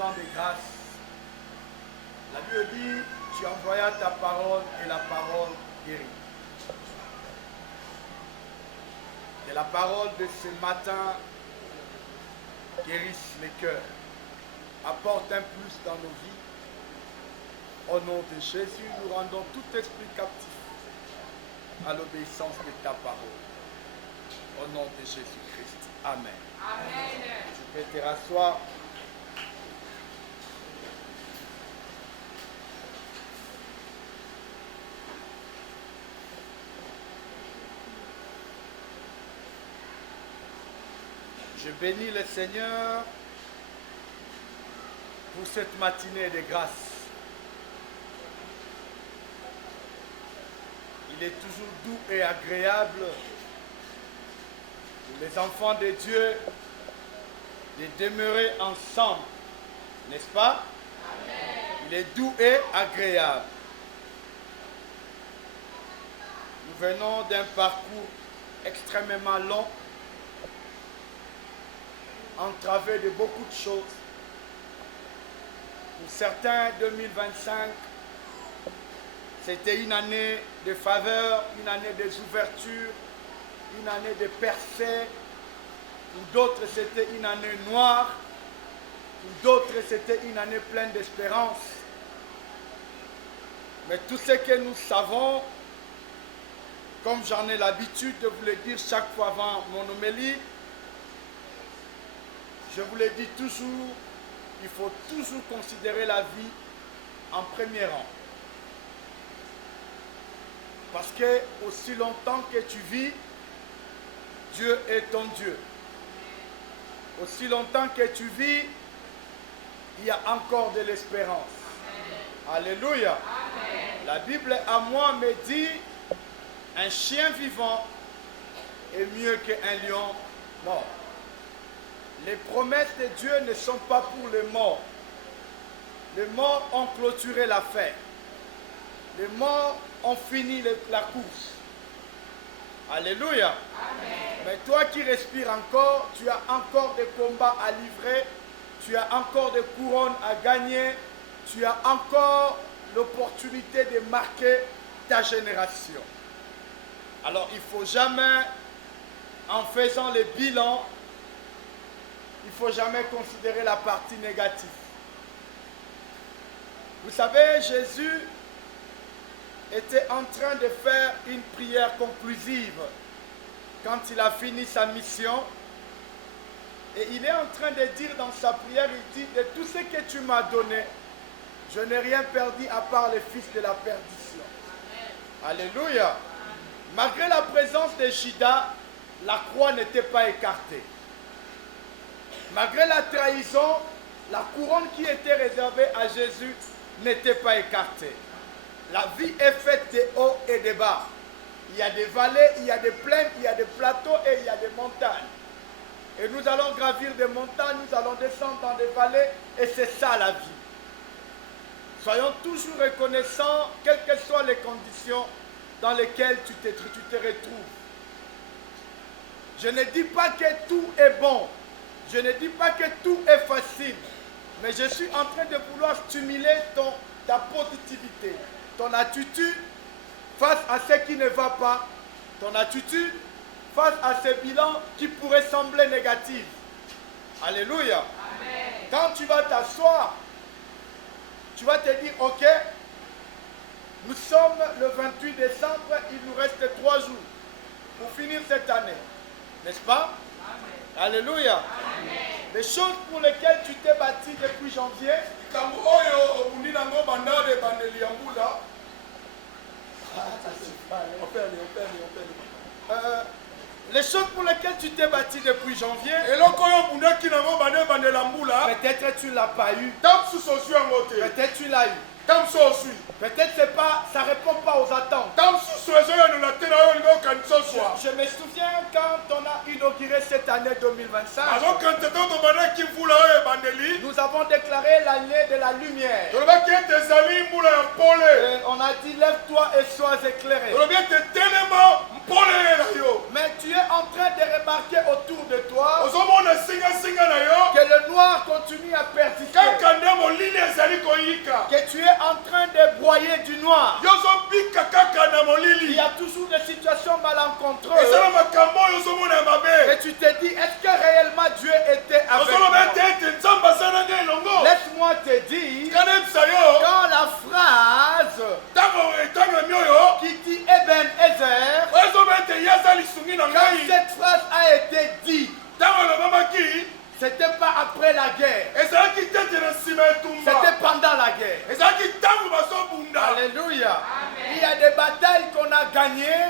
temps de grâce. La Bible dit, tu envoyas ta parole et la parole guérit. Que la parole de ce matin guérisse les cœurs, apporte un plus dans nos vies. Au nom de Jésus, nous rendons tout esprit captif à l'obéissance de ta parole. Au nom de Jésus-Christ. Amen. Amen. Tu peux te rasseoir. Je bénis le Seigneur pour cette matinée de grâce. Il est toujours doux et agréable pour les enfants de Dieu de demeurer ensemble, n'est-ce pas? Amen. Il est doux et agréable. Nous venons d'un parcours extrêmement long, entravé de beaucoup de choses. Pour certains, 2025, c'était une année de faveur, une année des ouvertures, une année de percées. Pour d'autres, c'était une année noire. Pour d'autres, c'était une année pleine d'espérance. Mais tout ce que nous savons, comme j'en ai l'habitude de vous le dire chaque fois avant mon homélie, je vous le dis toujours, il faut toujours considérer la vie en premier rang. Parce que aussi longtemps que tu vis, Dieu est ton Dieu. Aussi longtemps que tu vis, il y a encore de l'espérance. Alléluia. Amen. La Bible à moi me dit, un chien vivant est mieux qu'un lion mort. Les promesses de Dieu ne sont pas pour les morts. Les morts ont clôturé l'affaire. Les morts ont fini la course. Alléluia. Amen. Mais toi qui respires encore, tu as encore des combats à livrer, tu as encore des couronnes à gagner, tu as encore l'opportunité de marquer ta génération. Alors il ne faut jamais, en faisant le bilan, il ne faut jamais considérer la partie négative. Vous savez, Jésus était en train de faire une prière conclusive quand il a fini sa mission. Et il est en train de dire dans sa prière, il dit, de tout ce que tu m'as donné, je n'ai rien perdu à part le fils de la perdition. Amen. Alléluia. Amen. Malgré la présence de Judas, la croix n'était pas écartée. Malgré la trahison, la couronne qui était réservée à Jésus n'était pas écartée. La vie est faite de hauts et de bas. Il y a des vallées, il y a des plaines, il y a des plateaux et il y a des montagnes. Et nous allons gravir des montagnes, nous allons descendre dans des vallées et c'est ça la vie. Soyons toujours reconnaissants, quelles que soient les conditions dans lesquelles tu te retrouves. Je ne dis pas que tout est bon. Je ne dis pas que tout est facile. Mais je suis en train de vouloir stimuler ta positivité, ton attitude face à ce qui ne va pas, ton attitude face à ce bilan qui pourrait sembler négatif. Alléluia. Amen. Quand tu vas t'asseoir, tu vas te dire, ok, nous sommes le 28 décembre, il nous reste 3 jours pour finir cette année. N'est-ce pas? Amen. Alléluia. Amen. Les choses pour lesquelles tu t'es bâti depuis janvier, les choses pour lesquelles tu t'es bâti depuis janvier, peut-être tu ne l'as pas eu, peut-être tu l'as eu. Peut-être ça ne répond pas aux attentes. Je me souviens quand on a inauguré cette année 2025, nous avons déclaré l'année de la lumière. Et on a dit lève-toi et sois éclairé. Mais tu es en train de remarquer autour de toi que le noir continue à persister. Que tu es en train de broyer du noir. Il y a toujours des situations malencontreuses. Et tu te dis, est-ce que réellement Dieu était avec moi? Laisse-moi te dire, quand la phrase qui dit Ebenezer, quand cette phrase a été dite, c'était pas après la guerre. C'était pendant la guerre. Alléluia. Il y a des batailles qu'on a gagnées,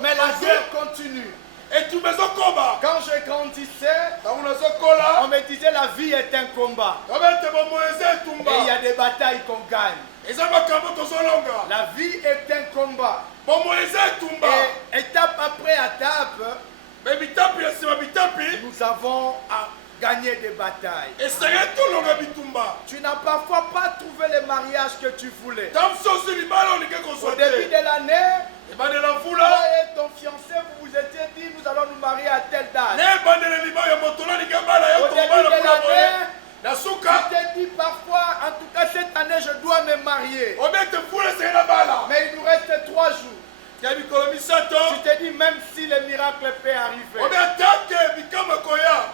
mais la guerre continue. Quand je grandissais, on me disait la vie est un combat. Et il y a des batailles qu'on gagne. La vie est un combat. Et étape après étape, nous avons à gagner des batailles. Tu n'as parfois pas trouvé le mariage que tu voulais. Au début de l'année, toi et ton fiancé, vous vous étiez dit, nous allons nous marier à telle date. Au début de l'année, tu t'es dit parfois, en tout cas cette année, je dois me marier. Mais il nous reste 3 jours. Tu t'es dit, même si le miracle peut arriver,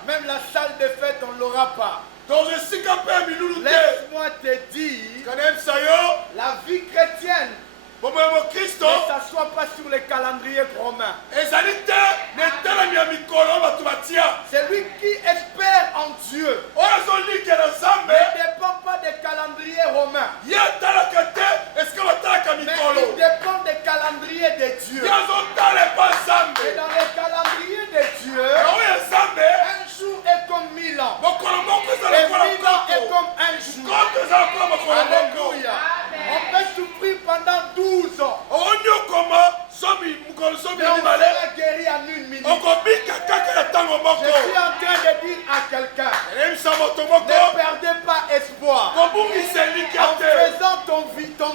même la salle de fête, on ne l'aura pas. Laisse-moi te dire, la vie chrétienne ne s'assoit pas sur les calendriers romains. Celui qui espère en Dieu ne dépend pas des calendriers romains, mais il dépend des calendriers de Dieu. Et dans les calendriers de Dieu, un jour est comme 1000 ans. Et 1000 ans est comme un jour. Alléluia. On peut souffrir pendant 12 ans. Mais on sera guéri en 1 minute. Je suis en train de dire à quelqu'un, ne perdez pas espoir. En faisant ton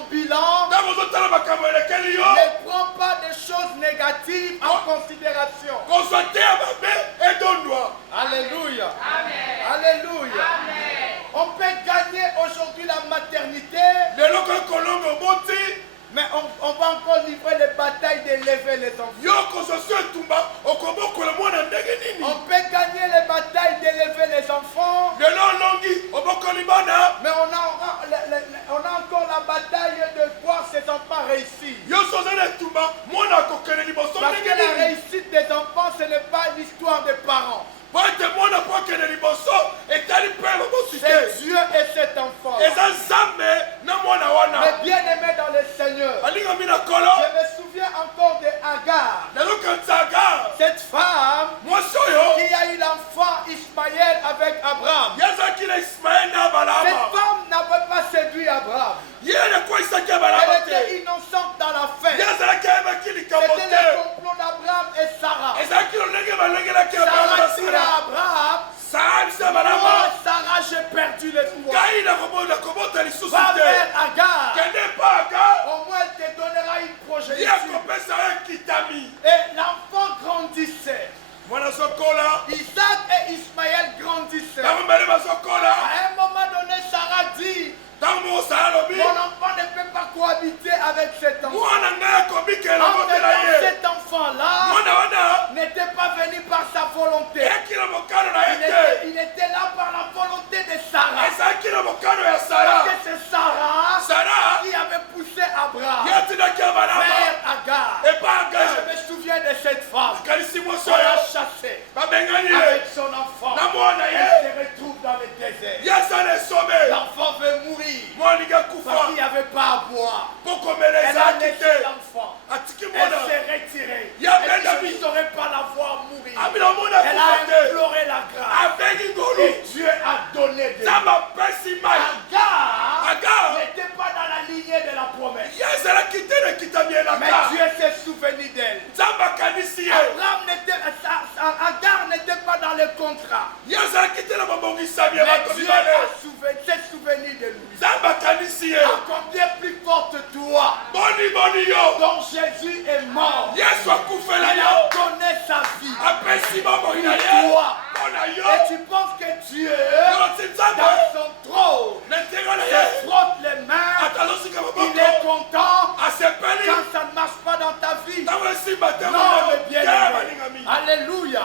bilan, ne prends pas des choses négatives en considération. Alléluia. Alléluia. On peut gagner aujourd'hui la maternité, mais on va encore livrer les batailles d'élever les enfants. On peut gagner les batailles d'élever les enfants, mais on a encore la bataille de voir ses enfants réussir. Parce que la réussite des enfants, ce n'est pas l'histoire des parents. C'est Dieu et cet enfant. Mais bien aimé dans le Seigneur, je me souviens encore de Agar. Cette femme qui a eu l'enfant Ismaël avec Abraham. Cette femme n'avait pas séduit Abraham. Elle était innocente dans la fête. C'était le complot d'Abraham et Sarah. Sarah dit à Abraham, moi, Sarah, j'ai perdu l'espoir. Va vers Agar. Au moins, elle te donnera une progéniture. Et l'enfant grandissait. Isaac et Ismaël grandissaient. À un moment donné, Sarah dit, mon enfant ne peut pas cohabiter avec cet enfant. En cet enfant-là n'était pas venu par sa volonté. Il était là par la volonté de Sarah. Parce que c'est Sarah qui avait poussé Abraham vers Agar. Et je me souviens de cette femme qu'on a chassée avec son enfant. Elle se retrouve dans le désert. L'enfant veut mourir. Parce qu'il n'y avait pas à boire. Elle a laissé l'enfant. Elle s'est retirée. Elle ne saurait pas la voir mourir. Elle a imploré la grâce. Et Dieu a donné de lui. Agar n'était pas dans la lignée de la promesse. Mais Dieu s'est souvenu d'elle. Agar n'était pas dans le contrat. Mais Dieu s'est souvenu de lui. À combien plus forte toi, Boni boni yo. dont Jésus est mort. Yesu akufela Il yo. a donné sa vie Apesi mama pour ina ye. toi. Bona yo. Et tu penses que Dieu, Yoti nzambe. dans son trône, Nentenga na se ye. frotte les mains. Atazosika Il est maboko. content Asepeli. quand ça ne marche pas dans ta vie. Tango esimba te Non, mama. mais bien Te aimé. balingami. Alléluia.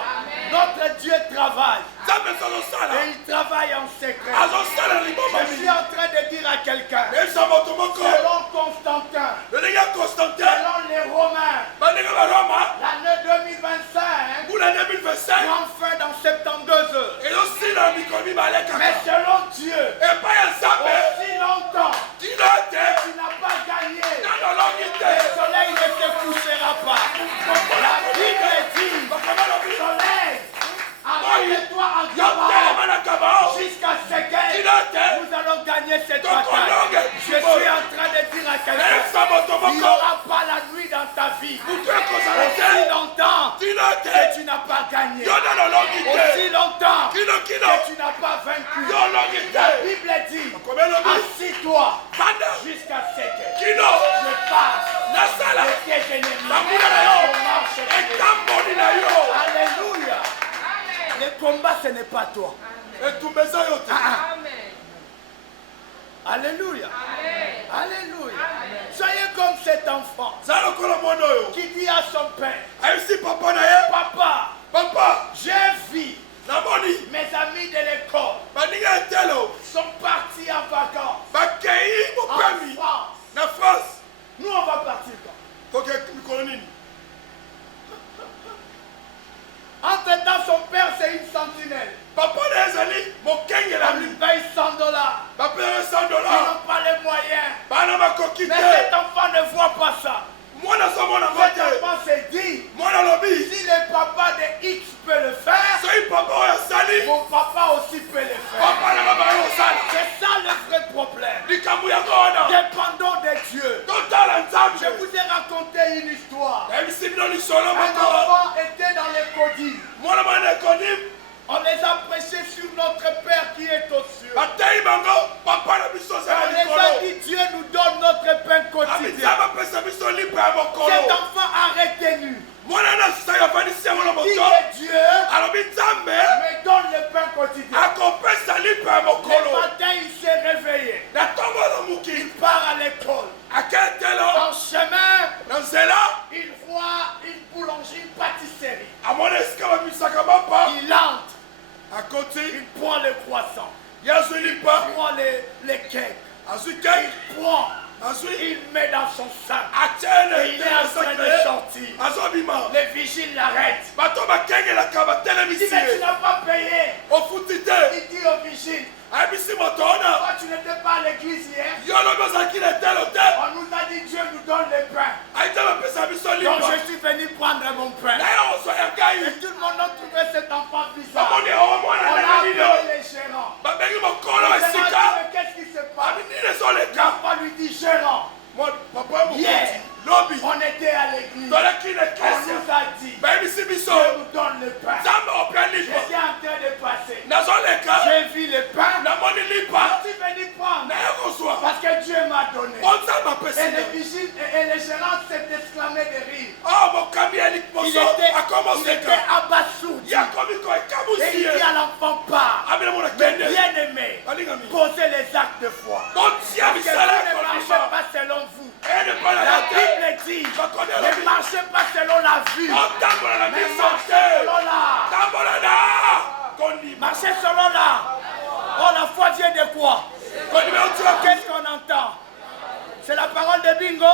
Notre Dieu travaille. Nzambe azosala. Et il travaille en secret. Azosala liboma Je suis mingi. en train de dire à quelqu'un, Eza moto moko. selon Constantin, Lolenge Constantin. selon les Romains, Bandenge baroma. l'année 2025 Mbula 2025. prend fin dans 72 heures. Ezosila mikolo mibale Mais kaka. selon Dieu, Epai ya nzambe. aussi longtemps Tina te. tu n'as pas gagné, Nanolongi le te. soleil ne te couchera pas. La Bible dit, Bakoma lobi. soleil, arrête-toi en Yo combat telema na kabao. jusqu'à ce que Tina te. nous allons gagner cette Donc, on bataille. longue. Je suis en train de dire à quelqu'un, Eza moto il n'y moko. aura pas la nuit dans ta vie. Mutu ekozala Aussi te. longtemps Tina que te. tu n'as pas gagné. Yo nanolongi te. Aussi longtemps Kino que kino. tu n'as pas vaincu. Yo longi La te. Bible dit, Bakoma lobi. assis-toi Banda. jusqu'à ce que Kino. je passe Nasala. de tes ennemis. Bambula na yo. On marche avec eux. Etamboli na yo. Alléluia. Le combat, ce n'est pas toi. Etumbeza yo te. Alléluia. Alléluia. Soyez comme cet enfant Za lokola mwana oyo. qui dit à son père, Ayebisi papa na ye. papa, Papa. j'ai vu Namoni. mes amis de l'école Baninga etelo. sont partis en vacances Bakei en mopemi. France. Na France. Nous, on va partir quand? Koke mikolo nini. Entre-temps, son père, c'est une sentinelle. Papa na ezali mokengela On lui mi. paye $100. Bapere Ils $100. n'ont pas les moyens. Bana bakoki Mais te. cet enfant ne voit pas ça. Mwana azomona ngo Cet te. enfant s'est dit, Mwana lobi. si le papa de X peut le faire, Soki papa oyo asali. mon papa aussi peut le faire. Papa na baba yo osala. C'est ça le vrai problème. Likambo yango wana. Dépendons de Dieu. Totala Je nzambe. vous ai raconté une histoire. Nayebisi bino lisolo Un moko. enfant était dans les codines. Mwana mwana ekonim. On les a prêchés sur notre Père qui est aux cieux. Batei bango. Papa na biso On ozala les a likolo. dit, Dieu nous donne notre pain Abi quotidien. nzambe apesa biso lipa ya Cet mokolo. enfant a retenu. Mwana na sisaka afanisi yango na Dit moto. que Dieu alobi nzambe me donne le pain quotidien. akopesa lipa ya Le mokolo. matin, il s'est réveillé. Na ntongo na Il moki part à l'école. aketelo En chemin, na nzela il voit une boulangerie, une pâtisserie. amona esika babisaka mapa. Il entre. Akoti Il prend le croissant. ye azwi Il lipa. prend les cakes. azwi keke. Il prend. azwi Il met dans son sac. atiele Et il est en train de sortir. azobima. Les vigiles l'arrêtent. bato bakengelaka Il dit, batelemisi mais tu ye. n'as pas payé. ofuti te. Il dit au vigile, ayebisi moto wana. toi tu n'étais pas à l'église hier. yo lobi ozalaki na etelo te. On nous a dit Dieu nous donne le pain. aita bapesa biso Donc lipa. je suis venu prendre mon pain. na ye ozwa ya Et ngai. tout le monde a trouvé cet enfant bizarre. bamoni owo On mwana a ndenge appelé nini. les gérants. babengi mokolo On a dit, esika. mais qu'est-ce qui se passe? abi nini ezoleka. L'enfant lui dit, gérant, papa hier, mokonzi lobi on était à l'église. toleki na On eklesi. nous a dit, bayebisi biso Dieu nous donne le pain. nzambe opia lipa. J'étais en train de passer. nazoleka J'ai vu le pain. namoni lipa. Je suis venu prendre. naye kozwa. Parce que Dieu m'a donné. po nzambe apesi Et les nga. vigiles et les gérants s'est exclamé de rire. oyo mokambi ya Il liposo était akomoseka. abasourdi. ye akomi Et koekabusi il dit ye. à l'enfant, pas. abina mona Mais kende. bien aimé, balingami. posez les actes de foi. botia Parce que vous misala ne marchez ekondima. pas selon vous. ene mpona La ya te. Bible dit, ne marchez pas selon la vue. otambola na Mais miso marchez te. selon la. tambola na kondima. Marchez selon la. Oh, la foi vient de quoi? kondima otia ke. Qu'est-ce qu'on entend? C'est la parole de Bingo?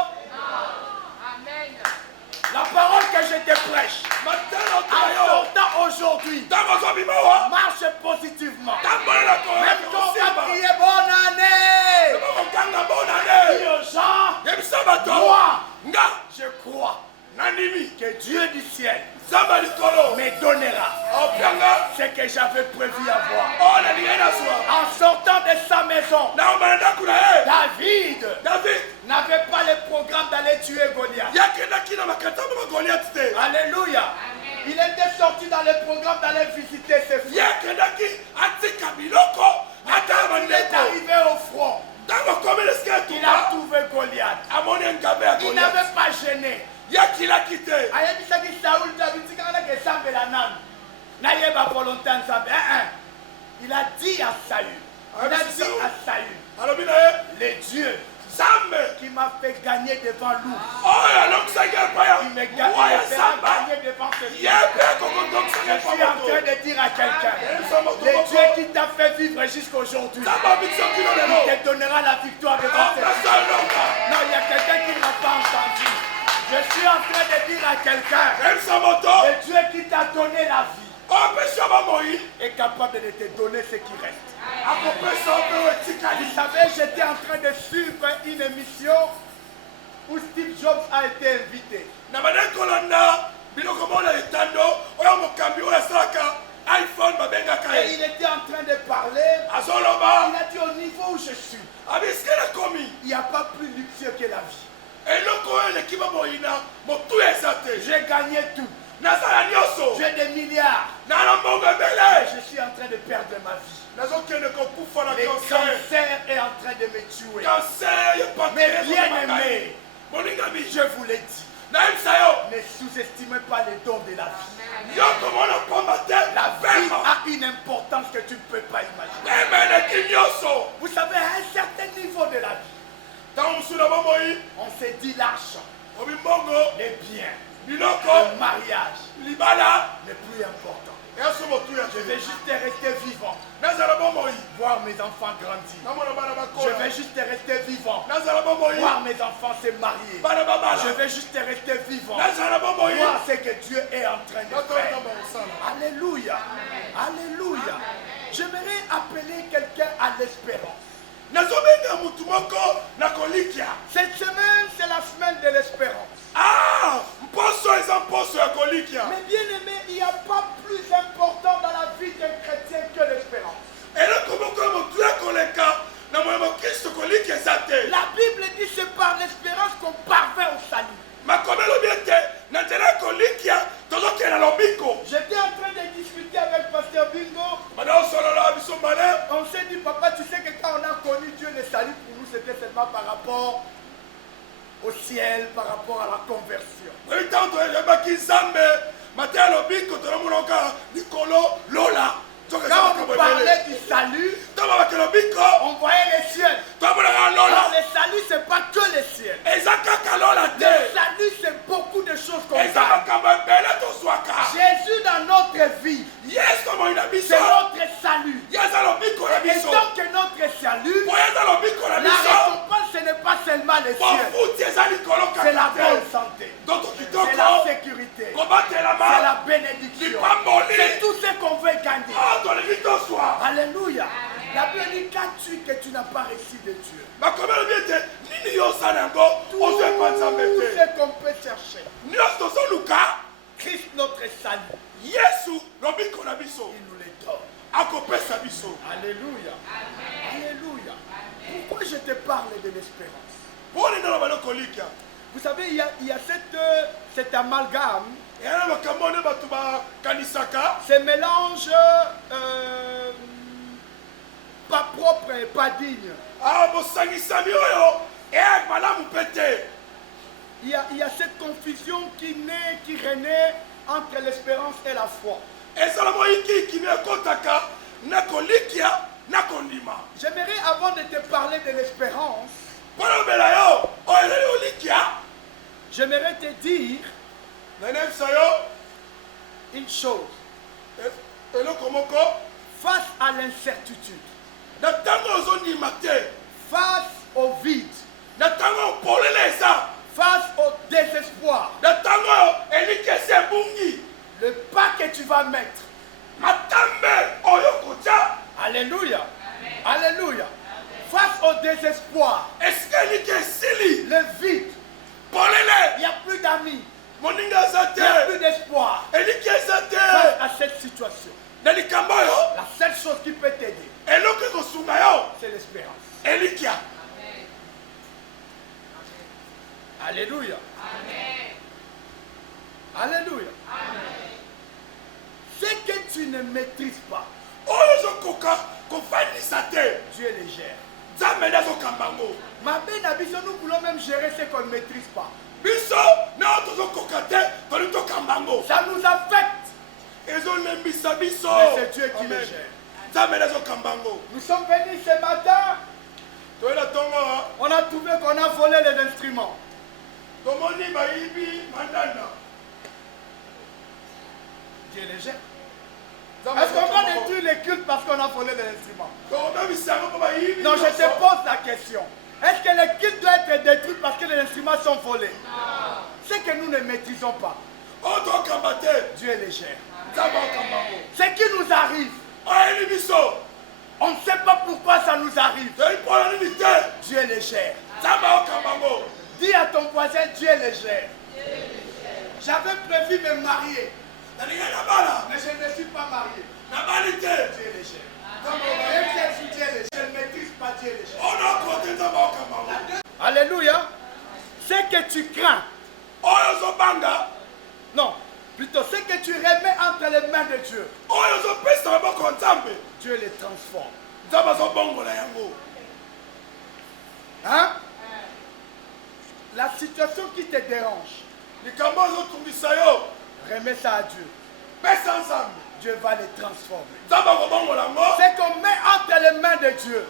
La parole que je te prêche. matala En otala yo. sortant aujourd'hui, ntango ozobima wa. marche positivement. tambola na Même quand on va kosimba. crier bonne année, okokanga dis bonane. aux gens, yebisa bato. moi, nga je crois nandimi. que Dieu du ciel nzambe likolo. me donnera opianga. ce que j'avais prévu avoir. oyo nalingai nazwa. En sortant de sa maison, naomba na ndako na ye. David david n'avait pas le programme d'aller tuer Goliath. yakendaki na makatabo bagoliati te. Alléluia. Il était sorti dans le programme d'aller visiter ses frères. yakendaki atika biloko ata Il est bandeko. arrivé au front. ntango akomi lesika Il a etumba. trouvé Goliath. amoni Le Dieu Nzambe qui m'a fait gagner devant l'ours. oyo alongisaki epai Il me ya gagne, roi ya il me fera zamba gagner devant ce ye Dieu. mpe Je akokotokisaka suis en train de dire à quelqu'un, le Dieu qui t'a fait vivre jusqu'aujourd'hui, nzambe abikisa kino il lelo te donnera la victoire devant ce Dieu. apesa elonga Non, il y a quelqu'un qui n'a pas entendu. Je suis en train de dire à quelqu'un, emisa moto le Dieu qui t'a donné la vie opesa bamoi est capable de te donner ce qui reste. akopesa mpe oyo etikali Vous savez, j'étais en train de suivre une émission où Steve Jobs a été invité. na bandaki kolanda biloko mona etando oyo mokambi oyo asalaka iphone babengaka Et ye il était en train de parler. azoloba Il a dit au niveau où je suis, abiske nakomi il n'y a pas plus luxueux que la vie. eloko oyo eleki baboyina motuya eza te J'ai gagné tout. nazala nyonso J'ai des milliards. nana mbongo Mais ebele je suis en train de perdre ma vie. nazokende kokufa na Le cancer cancer est en train de me tuer. cancer ya Mais bien pankreas aimé, moningami je vous l'ai dit, nayebisa yo ne sous-estimez pas les dons de la vie. yo komona pamba te La vie vema a une importance que tu ne peux pas imaginer. emeneki nyonso Vous savez, à un certain niveau de la vie, ntango mosusu na bomoi on s'est dit l'argent, obi mbongo les biens, biloko le mariage libala n'est plus important. eyaso motuya Je vais juste rester vivant, nazala bomoi voir mes enfants grandir. namona bana Je bakola vais juste rester vivant, nazala bomoi voir mes enfants se marier. bana babala Je vais juste rester vivant, nazala bomoi voir ce que Dieu est en train de faire. natolaka baosala Alléluia. Alléluia. J'aimerais appeler quelqu'un à l'espérance. nazobenga mutu moko na kolikia Cette semaine, c'est la semaine de l'espérance. mposo eza mposo ya kolikia Mais bien aimé, il n'y a pas plus important dans la vie d'un chrétien que l'espérance. eloko moko ya motu ya koleka na moyo mokristo kolikia eza te La Bible dit c'est par l'espérance qu'on parvient au salut. makomi elobi ete na nzela ya kolikia tozokende na lobiko J'étais en train de discuter avec Pasteur Bingo. bana osolola biso mbale On s'est dit, papa, tu sais que quand on a connu Dieu, le salut pour nous, c'était seulement par rapport au ciel, par rapport à la conversion. oyi ntango toyebaki nzambe mate ya lobiko tolomonaka likolo lola Quand on nous parlait du salut, ntango babaki lobiko on voyait les ciels. tomonaka Alors lola le salut, c'est pas que le ciel. eza kaka lola Le te salut, c'est beaucoup de choses qu'on eza gagne. makambo ebele tozwaka Jésus dans notre vie, yesu moi na biso c'est notre salut. ye aza lobiko na Et biso tant que notre salut, po ye aza lobiko na la biso récompense, ce n'est pas seulement le ciel. mofuti eza likolo C'est la kaka bonne te santé. ndoto C'est kitoko la sécurité. C'est kobatelama la bénédiction. lipamboli C'est tout ce qu'on veut gagner. tolingi tozwa Alléluia. La Bible dit qu'as-tu que tu n'as pas reçu de Dieu? makomi elobi ete nini yo osala yango Tout ozwa epa nzambe te ce qu'on peut chercher. nyonso tozoluka Christ notre salut, yesu lobiko na biso il nous les donne. akopesa biso Alléluia. Alléluia. Pourquoi je te parle de l'espérance? mpo nini aloba kolikia Vous savez, il y a cet amalgame, eya na makambo one bato bakanisaka ce mélange pas propre et pas digne. bosangisami oyo eya malamu mpe te Il y a cette confusion qui renaît entre l'espérance et la foi. ezala moyikikimi ekotaka na kolikia na kondima J'aimerais, avant de te parler de l'espérance, mpo nalobela yo oyo eleli olikia j'aimerais te dire nanayebisa yo une chose. eloko moko Face à l'incertitude, na ntango ozondima te face au vide, na ntango oyo polele eza face au désespoir, na ntango oyo eliki esi ebungi le pas que tu vas mettre. matambe oyo kotia Alléluia. Alléluia. Face au désespoir, esika eliki esili le vide, polele il n'y a plus d'amis, moninga eza il n'y a te plus d'espoir. eliki eza te Face à cette situation, na likambo oyo la seule chose qui peut t'aider, eloko ekosunga yo c'est l'espérance. elikia Alléluia. Alléluia. Ce que tu ne maîtrises pas, oyo ozokoka kofandisa te Dieu les gère. nzambe nde azokamba yango Ma belle Nabiso, nous voulons même gérer ce qu'on ne maîtrise pas. biso na oyo tozokoka te tolingi tokamba yango Ça nous affecte, ezolembisa biso mais c'est Dieu qui Amen. les gère. nzambe nde azokamba yango Nous sommes venus ce matin toyela tongo On a trouvé qu'on a volé les instruments. tomoni bayibi mandanda Dieu est léger. Est-ce qu'on va détruire les cultes parce qu'on a volé les instruments? Non, je te pose la question. Est-ce que les cultes doivent être détruits parce que les instruments sont volés? Non. C'est que nous ne maîtrisons pas. Dieu est léger. Ce qui nous arrive, on ne sait pas pourquoi ça nous arrive. Dieu est léger. Dis à ton voisin, Dieu est léger. J'avais prévu de me marier, mais je ne suis pas marié. Dieu est léger. Même si je suis Dieu est léger, je ne maîtrise pas Dieu est léger. Alléluia. Ce que tu crains, non, plutôt ce que tu remets entre les mains de Dieu, Dieu les transforme. Hein? La situation qui te dérange, remets ça à Dieu. Dieu va les transformer. C'est qu'on met entre les mains de Dieu.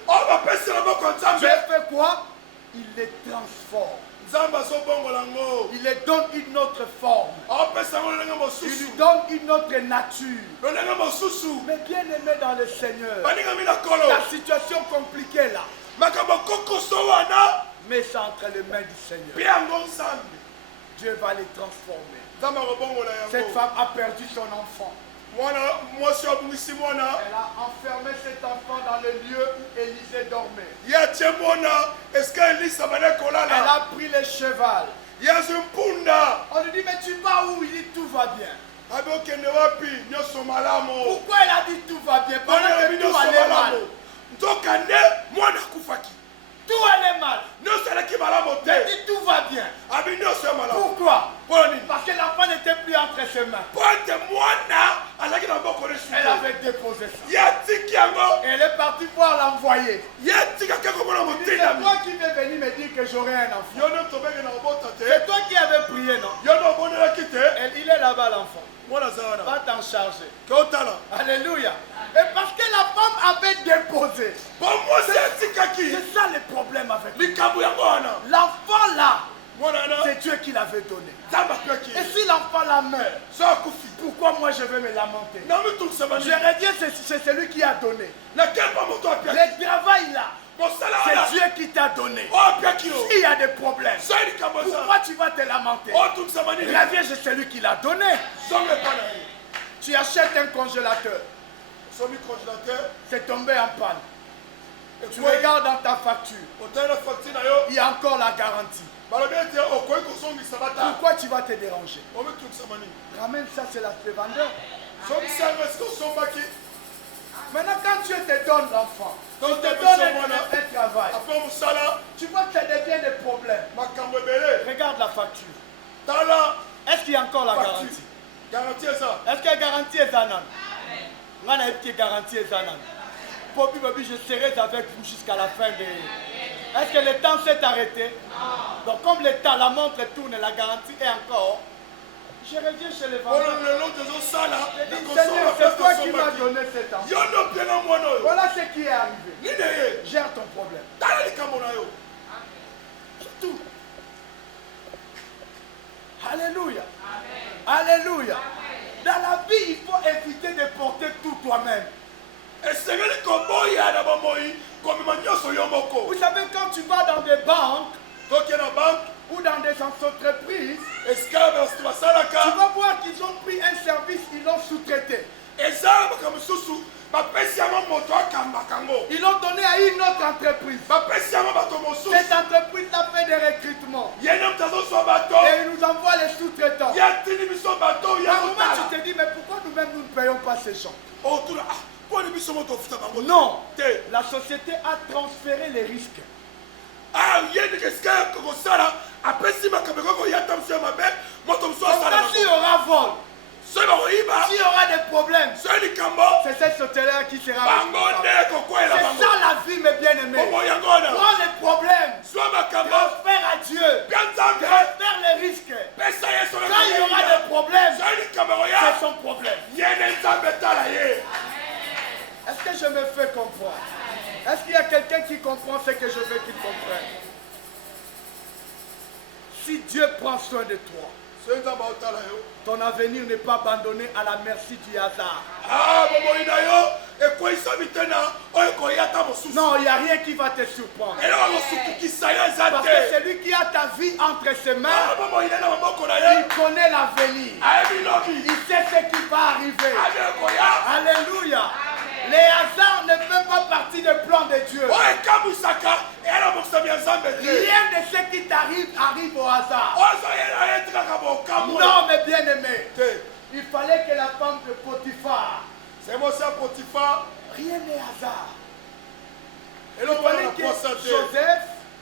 Dieu fait quoi? Il les transforme. Il les donne une autre forme. Il lui donne une autre nature. Mais bien aimé dans le Seigneur, la situation compliquée là, mais c'est entre les mains du Seigneur. Dieu va les transformer. Cette femme a perdu son enfant. Elle a enfermé cet enfant dans le lieu où Élisée dormait. Elle a pris le cheval. On lui dit, mais tu vas où? Il dit, tout va bien. Pourquoi elle a dit tout va bien? Parce que tout allait mal. Tout allait mal. Elle dit tout va bien. Pourquoi? Parce que l'enfant n'était plus entre ses mains. Elle avait déposé ça. Et elle est partie voir l'envoyé. C'est toi qui veux venir me dire que j'aurai un enfant. C'est toi qui avais prié, non? Il est là-bas, l'enfant. Va t'en charger. Alléluia. Et parce que la femme avait déposé. C'est ça le problème avec lui. L'enfant là, c'est Dieu qui l'avait donné. Et si l'enfant là meurt, pourquoi moi je vais me lamenter? Je reviens, c'est celui qui a donné. Le travail là, c'est Dieu qui t'a donné. S'il y a des problèmes, pourquoi tu vas te lamenter? Reviens, c'est celui qui l'a donné. Tu achètes un congélateur. C'est tombé en panne. Tu regardes dans ta facture. Il y a encore la garantie. Pourquoi tu vas te déranger? Ramène ça, c'est le vendeur. Maintenant, quand Dieu te donne l'enfant, il te donne un travail, tu vois que ça devient des problèmes. Regarde la facture. Est-ce qu'il y a encore la garantie? Est-ce qu'il y a garantie et Zanan? Je serai avec vous jusqu'à la fin de... Est-ce que le temps s'est arrêté? Non. Donc comme le temps, la montre tourne, la garantie est encore. Je reviens chez le vendeur. Je dis, Seigneur, c'est toi qui m'as donné cet enfant. Voilà ce qui est arrivé. Gère ton problème. C'est tout. Alléluia. Amen. Alléluia. Amen. Dans la vie, il faut éviter de porter tout toi-même. Vous savez, quand tu vas dans des banques ou dans des entreprises, tu vas voir qu'ils ont pris un service, ils l'ont sous-traité. Ils l'ont donné à une autre entreprise. Cette entreprise a fait des recrutements. Et ils nous envoient les sous-traitants. À un moment, tu te dis, mais pourquoi nous-mêmes nous ne payons pas ces gens? Non, la société a transféré les risques. S'il y aura vol, s'il y aura des problèmes, c'est cette société-là qui sera responsable. C'est ça la vie, mes bien-aimés. Prends les problèmes, transfère à Dieu, transfère les risques. Quand il y aura des problèmes, c'est son problème. Est-ce que je me fais comprendre? Est-ce qu'il y a quelqu'un qui comprend ce que je veux te frère. Si Dieu prend soin de toi, ton avenir n'est pas abandonné à la merci du hasard. Non, il n'y a rien qui va te surprendre. Parce que celui qui a ta vie entre ses mains, il connaît l'avenir. Il sait ce qui va arriver. Alléluia. Les hasards ne font pas partie du plan de Dieu. Rien de ce qui t'arrive arrive au hasard. Non, mes bien-aimés. Il fallait que la femme de Potiphar, rien n'est hasard. Il fallait que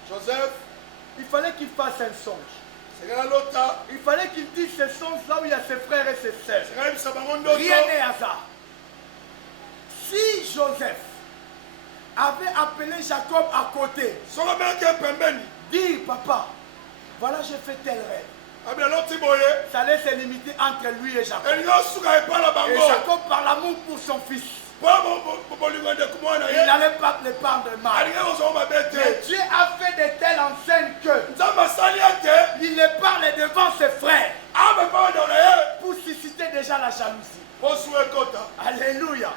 Joseph, il fallait qu'il fasse un songe. Il fallait qu'il dise ce songe là où il y a ses frères et ses sœurs. Rien n'est hasard. Si Joseph avait appelé Jacob à côté, dire papa, voilà j'ai fait tel rêve. Ça allait se limiter entre lui et Jacob. Et Jacob par l'amour pour son fils, il n'allait pas le prendre mal. Mais Dieu a fait de telles enseignes que il le parle devant ses frères pour susciter déjà la jalousie. Alléluia.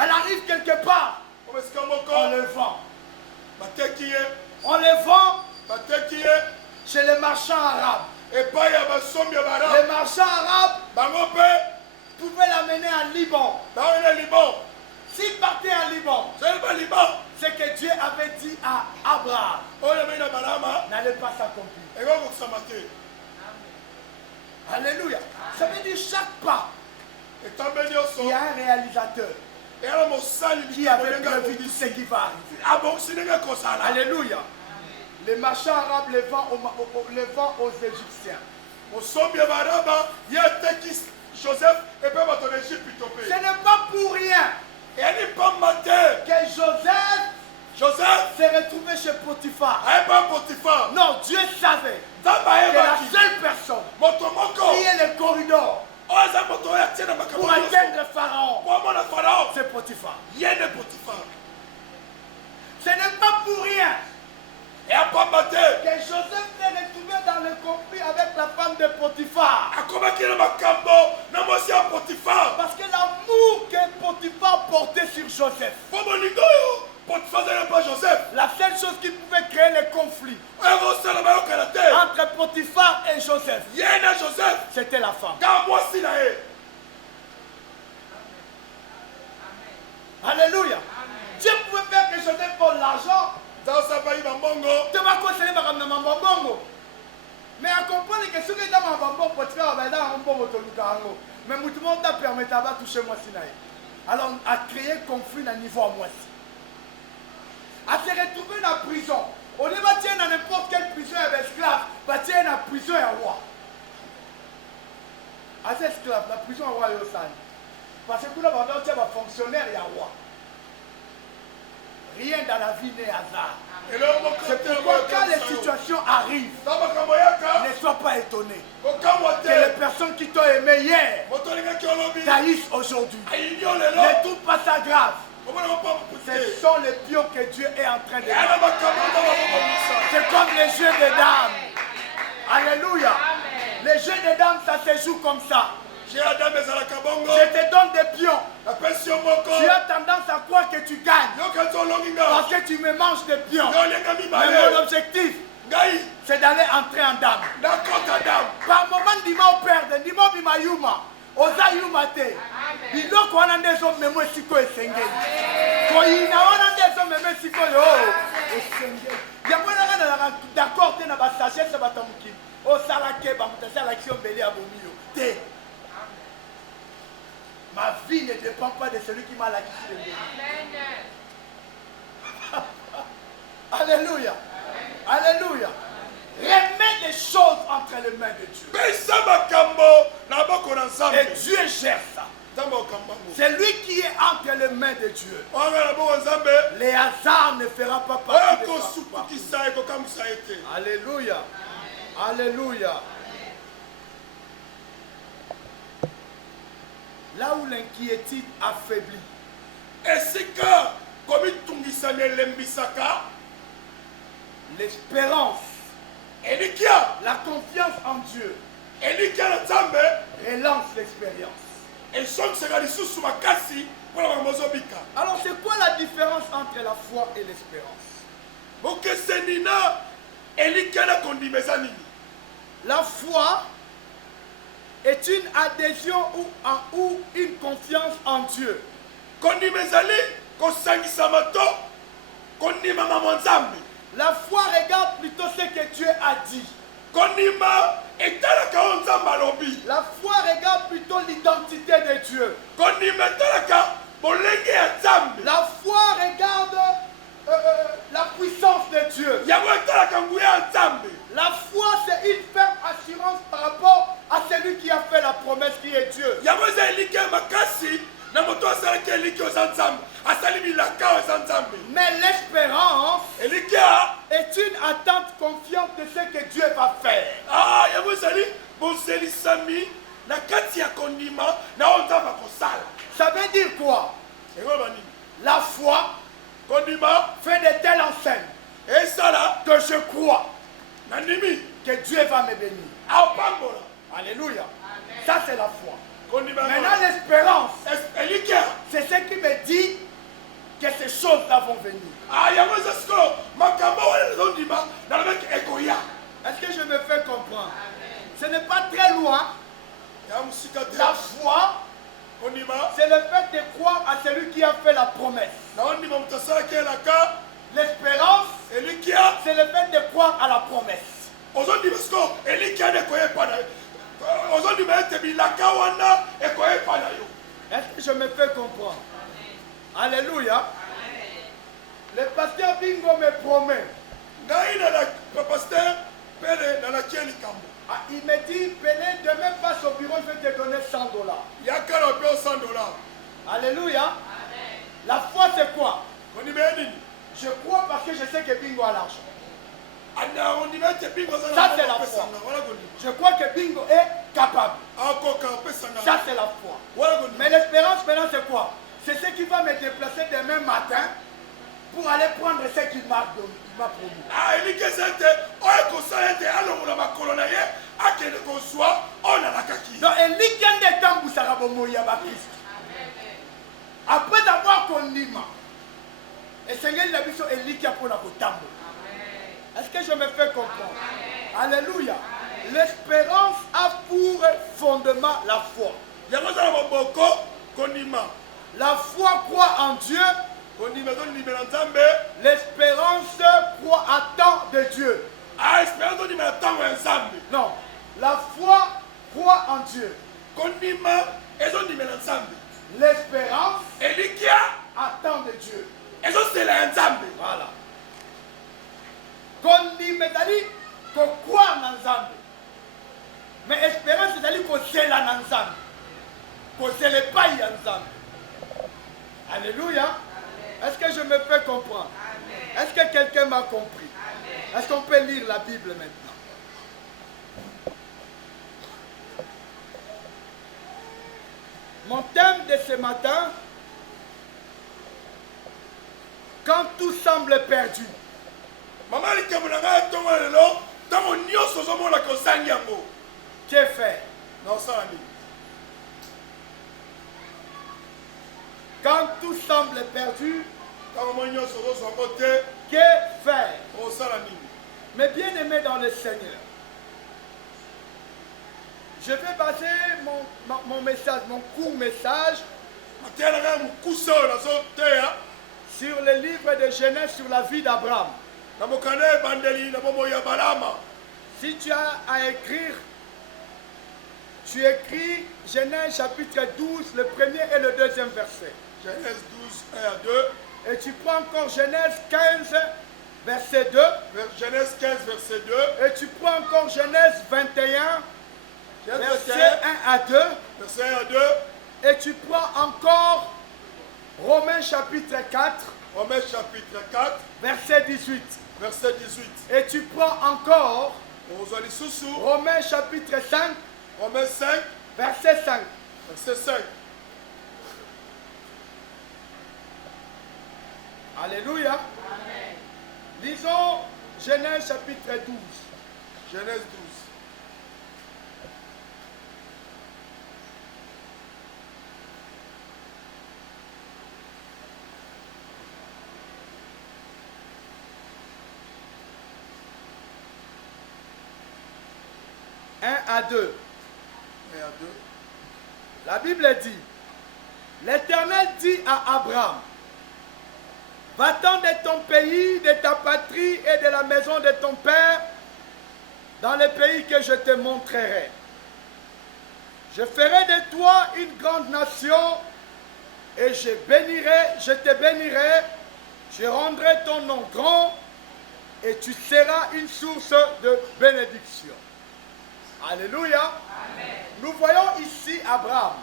Elle arrive quelque part. On le vend. On le vend chez les marchands arabes. Les marchands arabes pouvaient l'amener en Liban. S'il partait en Liban, c'est que Dieu avait dit à Abraham n'allait pas s'accomplir. Alléluia. Ça veut dire chaque pas, il y a un réalisateur qui avait prévu tout ce qui va arriver. Alléluia. Les marchands arabes les vendent aux Égyptiens. Ce n'est pas pour rien que Joseph s'est retrouvé chez Potiphar. Non, Dieu savait que la seule personne qui est le corridor pour atteindre Pharaon, c'est Potiphar. Ce n'est pas pour rien que Joseph s'est retrouvé dans le conflit avec la femme de Potiphar. Parce que l'amour que Potiphar portait sur Joseph, la seule chose qui pouvait créer le conflit entre Potiphar et Joseph, c'était la femme. Alléluia. Dieu pouvait faire que Joseph vole l'argent. Mais à comprendre que ce qui est dans ma bambon, Potiphar va dans un bon motoloukango. Mais tout le monde a permis de toucher moi Sinaï. Alors, à créer conflit à niveau à moi. À se retrouver dans la prison. On ne va tirer dans n'importe quelle prison avec esclave. Va tirer dans la prison à roi. À ces esclaves, la prison à roi est au sein. Parce que là, on va fonctionnaire et à roi. Rien dans la vie n'est hasard. C'est pourquoi quand les situations arrivent, ne sois pas étonné que les personnes qui t'ont aimé hier taillissent aujourd'hui. Ne trouve pas ça grave. Ce sont les pions que Dieu est en train de faire. C'est comme les jeux des dames. Alléluia. Les jeux des dames, ça se joue comme ça. Je te donne des pions. Tu as tendance à croire que tu gagnes parce que tu me manges des pions. Mais mon objectif, c'est d'aller entrer en dame. Par moment, dis-moi au père, dis-moi bima yuma. Oza yuma te. Biloko wana ndezo memo siko esengeli. Koyina wana ndezo memo siko yo esengeli. Yango na d'accord te na ba sagesse batamuki. O salake ba mutasa l'action belé abomio. Te. Ma vie ne dépend pas de celui qui m'a l'acquis. Alléluia. Alléluia. Remets les choses entre les mains de Dieu. Et Dieu gère ça. C'est lui qui est entre les mains de Dieu. Les hasards ne feront pas partie de ça. Alléluia. Alléluia. Là où l'inquiétude affaiblit, L'espérance, elikia la confiance en Dieu elikia na nzambe relance l'expérience. esongisaka lisusu makasi mpona makambo ozobika. Alors c'est quoi la différence entre la foi et l'espérance? bokeseni na elikia na kondima eza nini? La foi est une adhésion ou une confiance en Dieu. kondima ezali kosangisama to kondimama mwa nzambe. La foi regarde plutôt ce que Dieu a dit. kondima etalaka oyo nzambe alobi. La foi regarde plutôt l'identité de Dieu. kondima etalaka bolenge ya nzambe. La foi regarde la puissance de Dieu. yango etalaka nguya ya nzambe. La foi, c'est une ferme assurance par rapport à celui qui a fait la promesse qui est Dieu. yango eza eliki ya makasi na moto asalaki eliki oyo eza nzambe asali bilaka oyo eza nzambe. Mais l'espérance eliki ya est une attente confiante de ce que Dieu va faire. yango ezali bozelisami na kati ya kondima na oyo nzambe akosala. Ça veut dire quoi? yango banini La foi kondima fait de telles enseignes esala que je crois na ndimi que Dieu va me bénir. aopambola. Alléluia. Ça c'est la foi. kondima Maintenant l'espérance, eliki ya c'est ce qui me dit que ces choses-là vont venir. yango eza sikoyo makambo wana ezondima nalobaki ekoya. Est-ce que je me fais comprendre? Ce n'est pas très loin. ya mosika te La foi, kondima c'est le fait de croire à celui qui a fait la promesse. na ondima moto asalaki elaka. L'espérance, eliki ya c'est le fait de croire à la promesse. ozondima sikoyo eliki ya nde ekoyepa na yo. ozondima ete bilaka wana ekoyepa na yo. Est-ce que je me fais comprendre? Alléluia. Le pasteur Bingo me promet. ngai na paster pele nalaki ya likambo. Il me dit, Pelé, demain passe au bureau, je vais te donner $100. yaka na opeo $100. Alléluia. La foi, c'est quoi? ondima ya nini? Je crois parce que je sais que Bingo a l'argent. ondima ete bingo aza Ça, c'est la opesanga wala kondima Je crois que Bingo est capable. akoka opesanga Ça, c'est la foi. wala kondima. Mais l'espérance, maintenant, c'est quoi? C'est ce qui va me déplacer demain matin pour aller prendre ce qu'il m'a promis. eliki eza ete oyo ekosala ete alongola makolo na ye akende kozwa oyo nalakaki. Donc, Elikende Tambusara Bomoya Baptiste. Après avoir condima, et Seigneur l'a vu sur Elikia pour la Kotambo. Est-ce que je me fais comprendre? Alléluia. L'espérance a pour fondement la foi. yango eza na maboko kondima. La foi croit en Dieu. kondima ezondimela nzambe. L'espérance croit à temps de Dieu. espérance ondimela ntango ya nzambe. Non. La foi croit en Dieu. kondima ezondimela nzambe. L'espérance elikia attend de Dieu. ezosela ya nzambe. Voilà. Kondima c'est-à-dire qu'on croit en Nzambe. Mais espérance c'est-à-dire qu'on sait la Nzambe. Qu'on sait les pailles en Nzambe. Alléluia. Est-ce que je me fais comprendre? Est-ce que quelqu'un m'a compris? Est-ce qu'on peut lire la Bible maintenant? Mon thème de ce matin, quand tout semble perdu. mama likambo na ngai ntongo lelo ntango nyonso ozomona kosangi yango Que faire? na osala nini? Quand tout semble perdu, ntango mo nyonso ozozwa ngo te que faire? osala nini? Mes bien-aimés dans le Seigneur, je vais baser mon message, mon court message, mateya na ngai mokuse oyo nazoteya sur le livre de Genèse sur la vie d'Abraham. na mokanda ebandeli na bomoi ya balama. Si tu as à écrire, tu écris Genèse chapitre 12, le premier et le deuxième verset. Genèse 12, 1 à 2. Et tu prends encore Genèse 15, verset 2. Genèse 15, verset 2. Et tu prends encore Genèse 21, verset 1 à 2. Verset 1 à 2. Et tu prends encore Romains chapitre 4, Romains chapitre 4, verset 18. verset 18. Et tu prends encore Ozwa lisusu, Romains chapitre 5, Romains 5, verset 5. verset 5. Alléluia. Lisons Genèse chapitre 12. Genèse 12. À 2. Et à 2. La Bible dit, l'Éternel dit à Abraham, va-t'en de ton pays, de ta patrie et de la maison de ton père, dans le pays que je te montrerai. Je ferai de toi une grande nation et je te bénirai, je rendrai ton nom grand et tu seras une source de bénédiction. Alléluia. Amen. Nous voyons ici Abraham.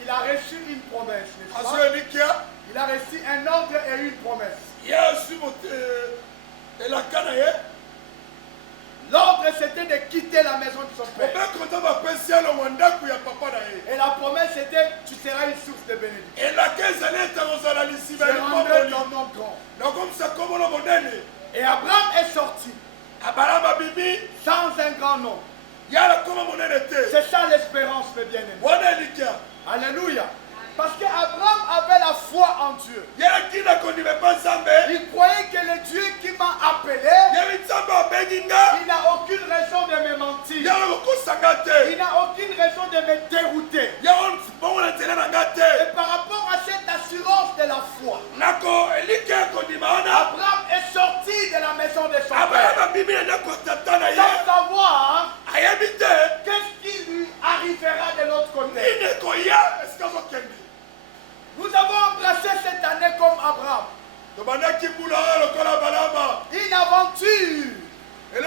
Il a reçu une promesse, n'est-ce pas? Il a reçu un ordre et une promesse. L'ordre, c'était de quitter la maison de son père. Et la promesse, c'était tu seras une source de bénédiction. Je rendrai ton nom grand. Et Abraham est sorti sans un grand nom. C'est ça l'espérance, mes bien-aimés. Alléluia. Parce qu'Abraham avait la foi en Dieu. Il croyait que le Dieu qui m'a appelé, il n'a aucune raison de me mentir. Il n'a aucune raison de me dérouter. Et par rapport à cette assurance de la foi, Abraham est sorti de la maison de son père sans savoir qu'est-ce qui lui arrivera de l'autre côté. Nous avons embrassé cette année comme Abraham. Une aventure. On est